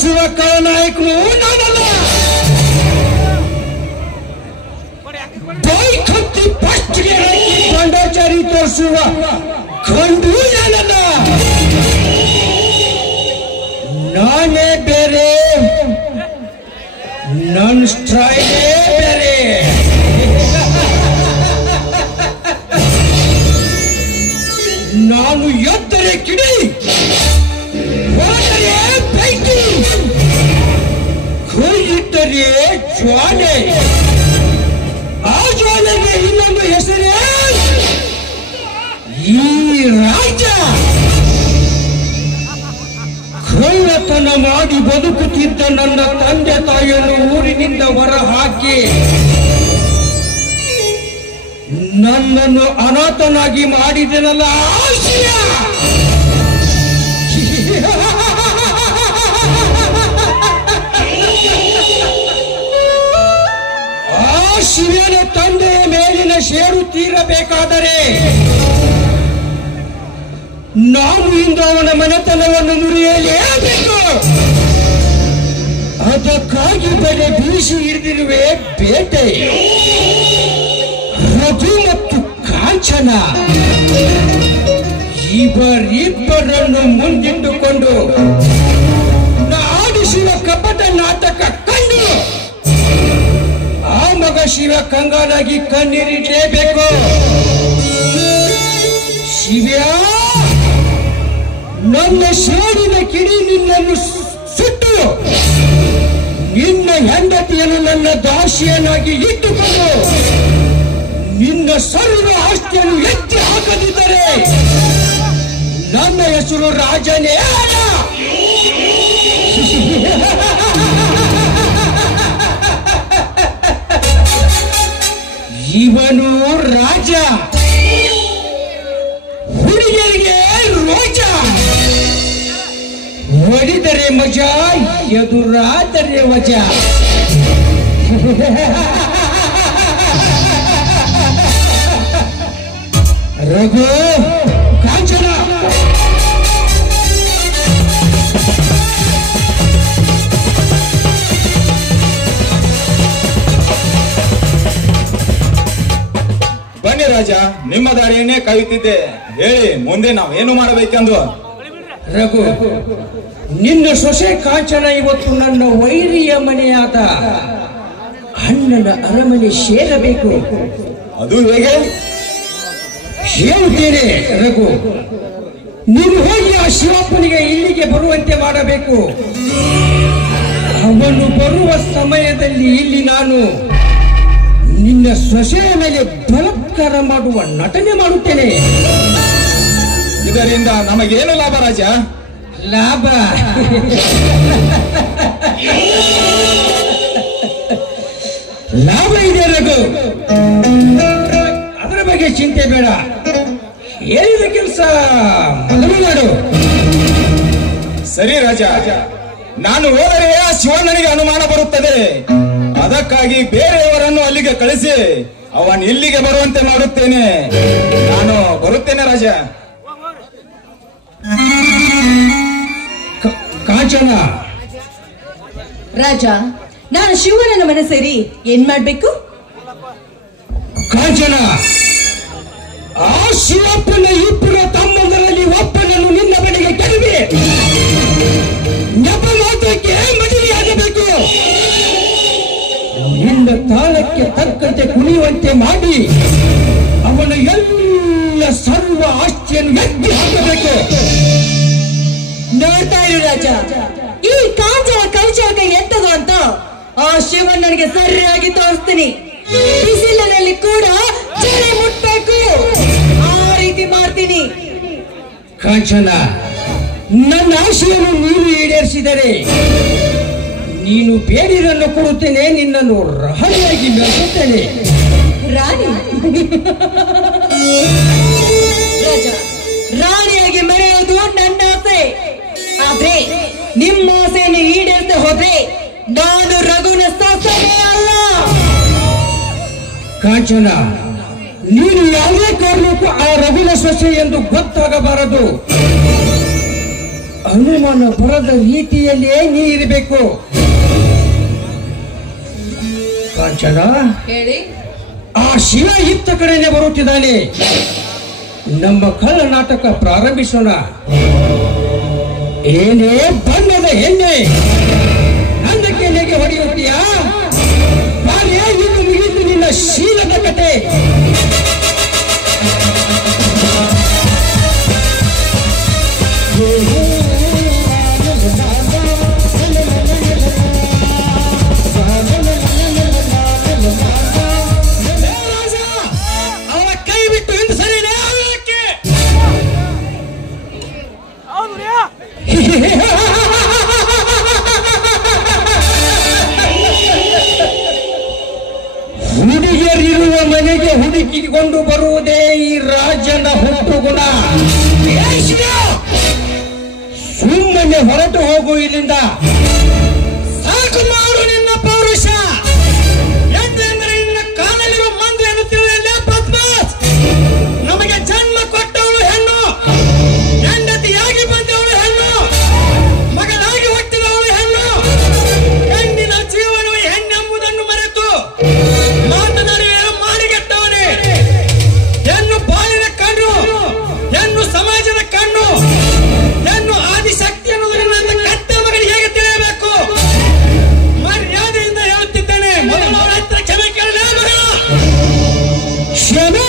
ತೋರಿಸುವ ಖಳನಾಯಕನು ನಾನಲ್ಲ. ಕತ್ತಿ ಫಸ್ಟ್ಗೆ ಹಾಕಿ ಗಂಡಾಚಾರಿ ತೋರಿಸುವ ಗಂಡು ನಾನಲ್ಲ. ನಾನೇ ಬೇರೆ, ನನ್ನ ಸ್ಟೈಲೇ ಬೇರೆ. ನಾನು ಎದ್ದರೆ ಕಿಡಿ, ಹೋದರೆ ಬೆಂಕಿ, ಕೈಯಿಟ್ಟರೆ ಜ್ವಾಲೆ. ಆ ಜ್ವಾಲೆಗೆ ಇನ್ನೊಂದು ಹೆಸರೇ ಈ ರಾಜ. ಕಳ್ಳತನ ಮಾಡಿ ಬದುಕುತ್ತಿದ್ದ ನನ್ನ ತಂದೆ ತಾಯಿಯನ್ನು ಊರಿನಿಂದ ಹೊರ ಹಾಕಿ ನನ್ನನ್ನು ಅನಾಥನಾಗಿ ಮಾಡಿದನಲ್ಲ ಶಿವ. ಆ ಶಿವನ ತಂದೆಯ ಮೇಲಿನ ಶೇರು ತೀರಬೇಕಾದರೆ ನಾವು ಇಂದು ಅವನ ಮನೆತನವನ್ನು ಮುರಿಯಲೇಬೇಕು. ಅದಕ್ಕಾಗಿ ಬೆಲೆ ಬೀಸಿ ಹಿಡಿದಿರುವೆ ಬೇಟೆ. ರಘು ಮತ್ತು ಕಾಂಚನ ಇವರಿಬ್ಬರನ್ನು ಮುಂದಿಟ್ಟುಕೊಂಡು ಆಡಿಸುವ ಕಪಟ ನಾಟಕ ಕಂಡು ಆ ಮಗ ಶಿವ ಕಂಗಾಲಾಗಿ ಕಣ್ಣೀರಿಡಲೇಬೇಕು. ಶಿವ, ನನ್ನ ಸೇಡಿನ ಕಿಡಿ ನಿನ್ನನ್ನು ಸುಟ್ಟು ನಿನ್ನ ಹೆಂಡತಿಯನ್ನು ನನ್ನ ದಾಸಿಯನ್ನಾಗಿ ಇಟ್ಟುಕೊಂಡು ನಿನ್ನ ಸರ್ವ ಆಸ್ತಿಯನ್ನು ಎತ್ತಿ ಹಾಕದಿದ್ದರೆ ನನ್ನ ಹೆಸರು ರಾಜನೇ ಅಲ್ಲ. ಇವನು ರಾಜ, ಹುಡುಗಿಯರಿಗೆ ರೋಜ. ಹೊಡಿದರೆ ಮಜಾ, ಎದುರಾದರೆ ವಜಾ. ರಘು, ಕಾಂಚನ, ಬನ್ನಿ ರಾಜ, ನಿಮ್ಮ ದಾರಿಯನ್ನೇ ಕಾಯುತ್ತಿದ್ದೆ. ಹೇಳಿ, ಮುಂದೆ ನಾವೇನು ಮಾಡಬೇಕೆಂದು. ರಘು, ನಿನ್ನ ಸೊಸೆ ಕಾಂಚನ ಇವತ್ತು ನನ್ನ ವೈರಿಯ ಮನೆಯಾದ ಅಣ್ಣನ ಅರಮನೆ ಸೇರಬೇಕು. ಅದು ಹೇಗೆ? ಹೇಳುತ್ತೇನೆ ರಘು. ನೀನು ಹೋಗಿ ಆ ಶಿವಪ್ಪನಿಗೆ ಇಲ್ಲಿಗೆ ಬರುವಂತೆ ಮಾಡಬೇಕು. ಅವನು ಬರುವ ಸಮಯದಲ್ಲಿ ಇಲ್ಲಿ ನಾನು ನಿನ್ನ ಸೊಸೆಯ ಮೇಲೆ ಬಲಾತ್ಕಾರ ಮಾಡುವ ನಟನೆ ಮಾಡುತ್ತೇನೆ. ಇದರಿಂದ ನಮಗೇನು ಲಾಭ ರಾಜ? ಲಾಭ ಲಾಭ ಇದೆ ರಘು, ಅದರ ಬಗ್ಗೆ ಚಿಂತೆ ಬೇಡ. ಹೇಳಿದ ಕೆಲಸ ಮೊದಲು ಮಾಡು. ಸರಿ ರಾಜ, ನಾನು ಹೋದರೆ ಆ ಶಿವಣ್ಣನಿಗೆ ಅನುಮಾನ ಬರುತ್ತದೆ. ಅದಕ್ಕಾಗಿ ಬೇರೆಯವರನ್ನು ಅಲ್ಲಿಗೆ ಕಳಿಸಿ ಅವನು ಇಲ್ಲಿಗೆ ಬರುವಂತೆ ಮಾಡುತ್ತೇನೆ. ನಾನು ಬರುತ್ತೇನೆ ರಾಜ. ಕಾಂಚನ, ರಾಜ, ನಾನು ಶಿವಣ್ಣನ ಮನೆ ಸೇರಿ ಏನ್ ಮಾಡ್ಬೇಕು? ಕಾಂಚನ, ಆ ಶಿವಪ್ಪನ ಇಬ್ಬರು ತಮ್ಮಂದರಲ್ಲಿ ಒಬ್ಬನನ್ನು ನಿನ್ನ ಮನೆಗೆ ಕರೆದಿ ನೆಪ ಮಾತ್ರಕ್ಕೆ ಮದುವೆಯಾಗಬೇಕು. ನಿನ್ನ ತಾಳಕ್ಕೆ ತಕ್ಕಂತೆ ಕುಣಿಯುವಂತೆ ಮಾಡಿ ಅವನ ಎಲ್ಲ ಸರ್ವ ಆಸ್ತಿಯನ್ನು ಎತ್ತಿ ಹಾಕಬೇಕು. ನೋಡ್ತಾ ಇರು ರಾಜ, ಈ ಕಾಂಚನ ಕೈಚಾಕ ಎಂತದು ಅಂತ ಆ ಶಿವಣ್ಣನಿಗೆ ಸರಿಯಾಗಿ ತೋರಿಸ್ತೀನಿ. ಬಿಸಿಲಿನಲ್ಲಿ ಕೂಡ ಚಳಿ ಮುಟ್ಬೇಕು, ಆ ರೀತಿ ಮಾಡ್ತೀನಿ. ಕಾಂಚನ, ನನ್ನ ಆಶೆಯನ್ನು ನೀನು ಈಡೇರಿಸಿದರೆ ನೀನು ಬೇಡಿರನ್ನು ಕೊಡುತ್ತೇನೆ, ನಿನ್ನನ್ನು ರಾಣಿಯಾಗಿ ಮೆರೆಸುತ್ತೇನೆ. ರಾಣಿ? ರಾಜ, ರಾಣಿಯಾಗಿ ಮೆರೆಯೋದು ನನ್ನ ಆಸೆ. ಆದ್ರೆ ನಿಮ್ಮ ಆಸೆಯನ್ನು ಈಡೇರಿಸದೆ ಹೋದ್ರೆ ನಾನು ರಘುನ ಸೊಸೆನೇ ಅಲ್ಲ. ಕಾಂಚನ, ನೀನು ಯಾವುದೇ ಕಾರಣಕ್ಕೂ ಆ ರಘುನ ಸೊಸೆ ಎಂದು ಗೊತ್ತಾಗಬಾರದು. ಅನುಮಾನ ಬರದ ರೀತಿಯಲ್ಲೇ ನೀ ಇರಬೇಕು. ಕಾಂಚನ, ಹೇಳಿ. ಆ ಶಿವ ಇತ್ತ ಕಡೆನೆ ಬರುತ್ತಿದ್ದಾನೆ. ನಮ್ಮ ಕಳ್ಳ ನಾಟಕ ಪ್ರಾರಂಭಿಸೋಣ. ಏನೇ ಬಣ್ಣದ ಹೆಣ್ಣೆ, ನನ್ನ ಕೆನೆಗೆ ಹೊಡೆಯುತ್ತೀಯಾ? ಬಾರೇ, ಇನ್ನು ಮುಗಿದು ನಿನ್ನ ಶೀಲದ ಕತೆ. ಅವನ ಕೈ ಬಿಟ್ಟು ಹಿಂದೆ ಸರಿನೇ ಆಗಕ್ಕೆ. ಹುಡುಗಿಯರಿರುವ ಮನೆಗೆ ಹುಡುಕಿಕೊಂಡು ಬರುವುದೇ ಈ ರಾಜನ ಹುಟ್ಟು ಗುಣ. ಸುಮ್ಮನೆ ಹೊರಟು ಹೋಗು ಇಲ್ಲಿಂದ. ಸಾಕು ಮಾಡು ನಿನ್ನ ಪೌರುಷ. ಯಾಕೆಂದರೆ ನಿನ್ನ ಕಾಲಲ್ಲಿರುವ ಮಂದು ಎಂದು ತಿಳಿಯಲೇ ಪದ್ಮಾಸ್. ನಮಗೆ ಜನ್ಮ ಕೊಟ್ಟವಳು ಹೆಣ್ಣು, ಹೆಂಡತಿಯಾಗಿ ಬಂದವಳು ಹೆಣ್ಣು, ಮಗನಾಗಿ ಹುಟ್ಟಿದವಳು ಹೆಣ್ಣು. ಹೆಣ್ಣಿನ ಜೀವನವೇ ಹೆಣ್ಣೆಂಬುದನ್ನು ಮರೆತು ಮಾತನಾಡುವ ಮಾರಿಗೆಟ್ಟವನೇ. ಹೆಣ್ಣು ಬಾಳಿನ ಕಣ್ಣು, ಹೆಣ್ಣು ಸಮಾಜದ ಕಣ್ಣು, ಹೆಣ್ಣು ಆದಿಶಕ್ತಿ ಅನ್ನೋದು ನಿನ್ನ ಕತ್ತೆ ಮಗನಿಗೆ ಹೇಗೆ ತಿಳಿಯಬೇಕು? ಮರ್ಯಾದೆಯಿಂದ ಹೇಳುತ್ತಿದ್ದೇನೆ, ಮೊದಲು ಅವರ ಹತ್ರ ಕ್ಷಮೆ ಕೇಳಲೇ ಮಗ. ಕ್ಷಮೆ?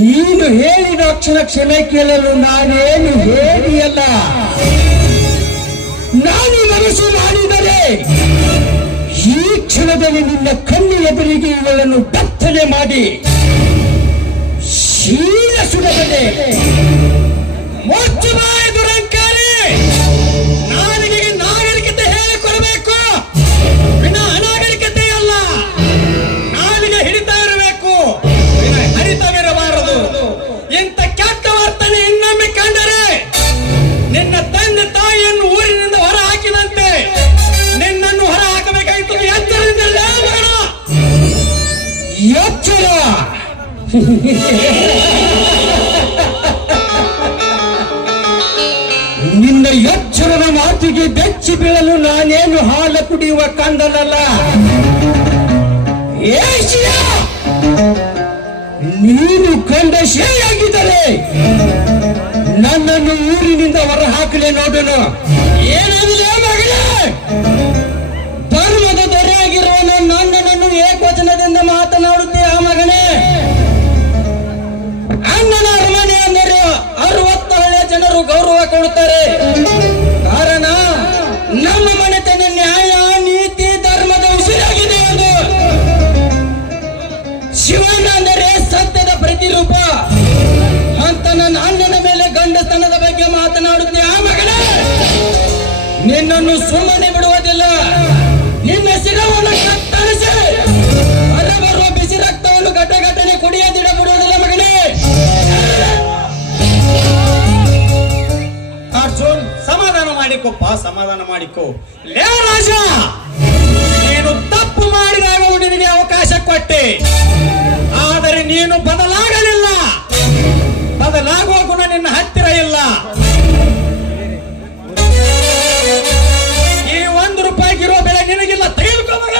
ನೀನು ಹೇಳಿದ ಕ್ಷಣ ಕ್ಷಮೆ ಕೇಳಲು ನಾನೇನು ಹೇಳಿಯಲ್ಲ. ನಾನು ಮನಸ್ಸು ಮಾಡಿದರೆ ಈ ಕ್ಷಣದಲ್ಲಿ ನಿನ್ನ ಕಣ್ಣು ಎದುರಿಗೆ ಇವುಗಳನ್ನು ದತ್ತನೆ ಮಾಡಿ ಶೀಲ ಸುಡಬಲ್ಲೆ. ಮುಚ್ಚು ಬಾಯಿ ದುರಂಕಾರಿ. ನಾಲಿಗೆಗೆ ನಾಗರಿಕತೆ ಹೇಳಿಕೊಡಬೇಕು, ವಿನ ಅನಾಗರಿಕತೆ ಅಲ್ಲ. ನಾಲಿಗೆ ಹಿಡಿತಾ ಇರಬೇಕು, ವಿನ ಹರಿತವಿರಬಾರದು. ಇಂಥ ಕೆಟ್ಟ ವರ್ತನೆ ಇನ್ನೊಮ್ಮೆ ಕಂಡರೆ ನಿನ್ನ ತಂದೆ ತಾಯಿಯನ್ನು ಊರಿನಿಂದ ಹೊರ ಹಾಕಿದಂತೆ ನಿನ್ನನ್ನು ಹೊರ ಹಾಕಬೇಕಾಗಿತ್ತು. ಎಚ್ಚರದಿಂದಲೇ ಬೇಡ. ಎಚ್ಚರ. ನಿನ್ನ ಎಚ್ಚರದ ಮಾತಿಗೆ ಬೆಚ್ಚಿ ಬೀಳಲು ನಾನೇನು ಹಾಲು ಕುಡಿಯುವ ಕಂದನಲ್ಲ. ಏಷಿಯ, ನೀನು ಕಂಡ ಶೇಯಾಗಿದ್ದರೆ ನನ್ನನ್ನು ಊರಿನಿಂದ ಹೊರ ಹಾಕಲೇ ನೋಡೋಣ. ಏನಾಗಿದೆ ಮಗಳೇ? ಧರ್ಮದ ದೊರೆಯಾಗಿರುವ ನನ್ನನ್ನು ಏಕವಚನದಿಂದ ಮಾತನಾಡುತ್ತೀಯ ಮಗನೇ. ಅಣ್ಣನ ಅರಮನೆ ಅಂದರೆ 60 ಹಳೆಯ ಜನರು ಗೌರವ ಕೊಡುತ್ತಾರೆ. ಕಾರಣ ನಮ್ಮ ಮನೆತನ ನ್ಯಾಯ, ನೀತಿ, ಧರ್ಮದ ಉಸಿರಾಗಿದೆ ಎಂದು. ಶಿವಣ್ಣ ಅಂದರೆ ಸತ್ಯದ ಪ್ರತಿರೂಪ ಅಂತ ನನ್ನ ಅಣ್ಣನ ಮೇಲೆ ಗಂಡಸ್ತನದ ಬಗ್ಗೆ ಮಾತನಾಡುತ್ತೀಯ ಮಗನೇ. ನಿನ್ನನ್ನು ಸುಮ್ಮನೆ ಬಿಡುವುದಿಲ್ಲ. ನಿನ್ನ ಶಿರವನ್ನು ಕತ್ತರಿಸಿ ಹೊರಬರುವ ಬಿಸಿ ರಕ್ತವನ್ನು ಘಟನೆ ಕುಡಿಯದಿಡ ಬಿಡುವುದಿಲ್ಲ ಮಗನೇ. ಅರ್ಜುನ್, ಸಮಾಧಾನ ಮಾಡಿಕೊಪ್ಪ, ಸಮಾಧಾನ ಮಾಡಿಕೊ. ಲೇ ರಾಜ, ನೀನು ತಪ್ಪು ಮಾಡಿದಾಗ ನಿನಗೆ ಅವಕಾಶ ಕೊಟ್ಟೆ, ಆದರೆ ನೀನು ಬದಲಾಗಲಿಲ್ಲ. ಬದಲಾಗುವ ಗುಣ ನಿನ್ನ ಹತ್ತಿರ ಇಲ್ಲ. ಈ 1 ರೂಪಾಯಿಗಿರೋ ಬೆಲೆ ನಿನಗಿಲ್ಲ, ತೆಗೆದುಕೋ ಮಗ.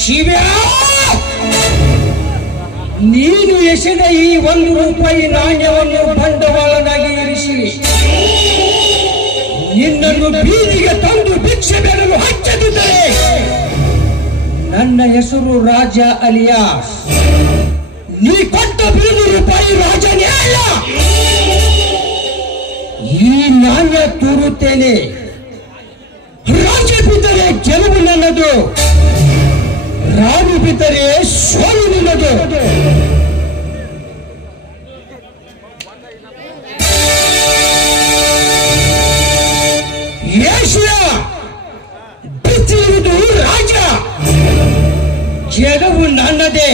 ಶಿವ, ನೀನು ಎಸೆದ ಈ 1 ರೂಪಾಯಿ ನಾಣ್ಯವನ್ನು ಬಂಡವಾಳನಾಗಿ ಇರಿಸಿ ನಿನ್ನನ್ನು ಬೀದಿಗೆ ತಂದು ಭಿಕ್ಷೆ ಬೇಡಲು ಹಚ್ಚದಿದ್ದರೆ ನನ್ನ ಹೆಸರು ರಾಜ ಅಲಿಯಾಸ್. ನೀ ಕೊಟ್ಟ 1 ರೂಪಾಯಿ ರಾಜನೇ ಅಲ್ಲ. ಈ ನಾಣ್ಯ ತೂರುತ್ತೇನೆ. ರಾಜ ಬಿದ್ದರೆ ಗೆಲುವು ನನ್ನದು, ರಾಣಿ ಬಿದ್ದರೆ ಸೋಲು ನಿನ್ನದು. ಏಷ್ಯಾ ಬಿಚ್ಚಿರುವುದು ಆಗದೆ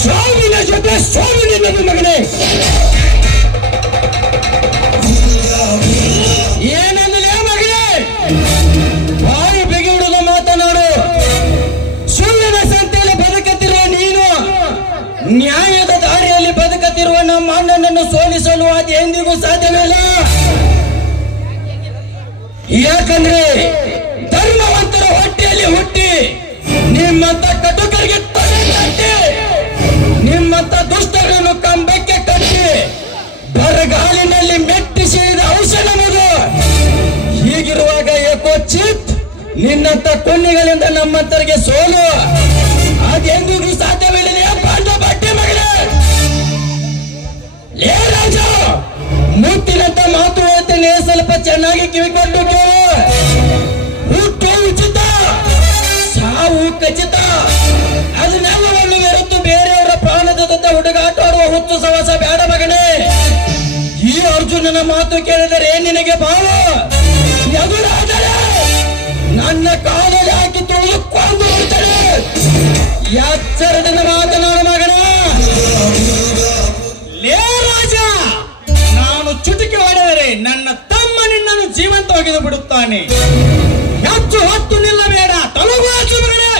ಸಾವಿನ ಜೊತೆ ಸಾವಿನ ಮಗನೇ. ಏನಂದ್ರೆ ಮಗನೇ, ಬಾಯಿ ಬಿಗಿಡುವುದು ಮಾತನಾಡು. ಸುಳ್ಳಿನ ಸಂತೆಯಲ್ಲಿ ಬದುಕುತ್ತಿರುವ ನೀನು ನ್ಯಾಯದ ದಾರಿಯಲ್ಲಿ ಬದುಕುತ್ತಿರುವ ನಮ್ಮ ಅಣ್ಣನನ್ನು ಸೋಲಿಸಲು ಅದು ಎಂದಿಗೂ ಸಾಧ್ಯವಿಲ್ಲ. ಯಾಕಂದ್ರೆ ಧರ್ಮವಂತರ ಹೊಟ್ಟೆಯಲ್ಲಿ ಹುಟ್ಟಿ ನಿಮ್ಮಂತ ಕಟುಕರಿಗೆ ತಲೆ ತಟ್ಟಿ ನಿಮ್ಮಂತ ದುಷ್ಟರನ್ನು ಕಂಬಕ್ಕೆ ಕಟ್ಟಿ ಬರಗಾಲಿನಲ್ಲಿ ಮೆಟ್ಟಿಸಿದ ಔಷಧ ನಮ್ಮದು. ಹೀಗಿರುವಾಗ ಏಕೋ ಚಿತ್ ನಿನ್ನಂತ ಕೊನ್ನಿಗಳಿಂದ ನಮ್ಮಂತರಿಗೆ ಸೋಲು ಅದೆಂದಿಗೂ ಸಾಧ್ಯವಿಲ್ಲ. ಪಾಂಡ ಬಟ್ಟೆ ಮಗಳೇ, ಲೇ ರಾಜ, ಮುತ್ತಿನಂತ ಮಾತು ಹೇಳ್ತೇನೆ, ಸ್ವಲ್ಪ ಚೆನ್ನಾಗಿ ಕಿವಿಕೊಂಡು ಕೇಳು. ಹುಟ್ಟು ಉಚಿತ, ಸಾವು ಖಚಿತ. ಅದನ್ನೆಲ್ಲವನ್ನು ಮೆರೆತು ಬೇರೆಯವರ ಪ್ರಾಣದ ಜೊತೆ ಹುಡುಗಾಟ ಆಡುವ ಹುಚ್ಚು ಸವಾಸ ಬೇಡ ಮಗನೇ. ಈ ಅರ್ಜುನನ ಮಾತು ಕೇಳಿದರೆ ನಿನಗೆ ಬಾವು ಎದುರಾದರೆ ನನ್ನ ಕಾಲಲ್ಲಿ ಹಾಕಿ ತುಳಿದು ಕೊಂದು ಬಿಡ್ತಾರೆ. ಎಚ್ಚರದಿಂದ ಮಾತನಾಡು ಮಗನ. ಲೇ ರಾಜ, ನಾನು ಚುಟುಕಿ ಹೊಡೆದರೆ ನನ್ನ ತಮ್ಮ ನಿನ್ನನ್ನು ಜೀವಂತ ಒಗೆದು ಬಿಡುತ್ತಾನೆ. ಹೆಚ್ಚು ಹೊತ್ತು ನಿಲ್ಲಬೇಡ, ತೊಲಗು ಮಗನೇ.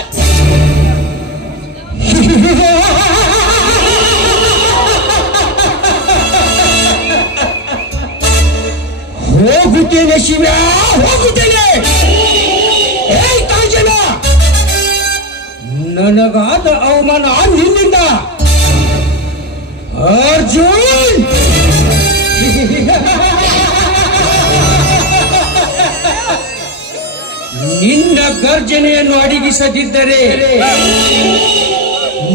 ಹೋಗುತ್ತೇನೆ ಶಿವ, ಹೋಗುತ್ತೇನೆ. ಏಯ್ ಕಾಂಚನ, ನನಗಾದ ಅವಮಾನ ನಿನ್ನಿಂದ. ಅರ್ಜುನ್, ನಿನ್ನ ಗರ್ಜನೆಯನ್ನು ಅಡಗಿಸದಿದ್ದರೆ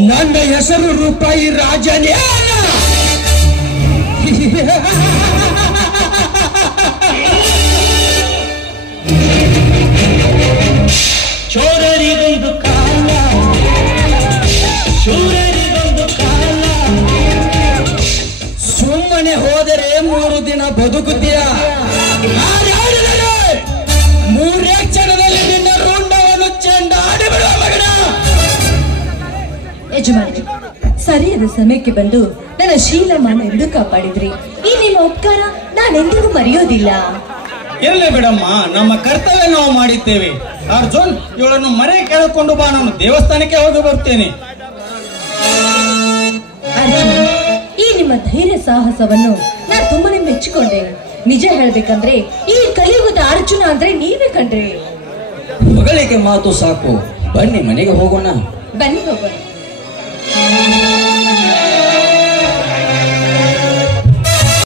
ನನ್ನ ಹೆಸರು ರೂಪಾಯಿ ರಾಜನೇ ಅಲ್ಲ. ಚೋರರಿಗೊಂದು ಕಾಲ, ಶೂರರಿಗೊಂದು ಕಾಲ. ಸುಮ್ಮನೆ ಹೋದರೆ 3 ದಿನ ಬದುಕುತ್ತೀಯ. ಮೂರೇ ಕ್ಷಣದಲ್ಲಿ ನಿನ್ನ ರುಂಡವನ್ನು ಚೆಂಡಾಡಿ ಬಿಡುವ ಮಗನ. ಯಜಮಾನಿ, ಸರಿಯಾದ ಸಮಯಕ್ಕೆ ಬಂದು ನನ್ನ ಶೀಲಮಾನ ಎಂದು ಕಾಪಾಡಿದ್ರಿ. ಈ ನಿಮ್ಮ ಉಪಕಾರ ನಾನೆಂದಿಗೂ ಮರೆಯೋದಿಲ್ಲ. ಇರಲಿ ಬಿಡಮ್ಮ, ನಮ್ಮ ಕರ್ತವ್ಯ ನಾವು ಮಾಡಿದ್ದೇವೆ. ಅರ್ಜುನ್, ಇವಳನ್ನು ಮನೆ ಕೆಳಕೊಂಡು ಬಾ, ನಾನು ದೇವಸ್ಥಾನಕ್ಕೆ ಹೋಗಿ ಬರ್ತೇನೆ. ಅರ್ಜುನ್, ಈ ನಿಮ್ಮ ಧೈರ್ಯ ಸಾಹಸವನ್ನು ನಾನು ತುಂಬಾನೇ ಮೆಚ್ಚಿಕೊಂಡೆ. ನಿಜ ಹೇಳ್ಬೇಕಂದ್ರೆ ಈ ಕಲಿಯುಗದ ಅರ್ಜುನ ಅಂದ್ರೆ ನೀವೇ ಕಣ್ರಿ. ಮಗಳಿಗೆ ಮಾತು ಸಾಕು, ಬನ್ನಿ ಮನೆಗೆ ಹೋಗೋಣ. ಬನ್ನಿ ಹೋಗೋಣ.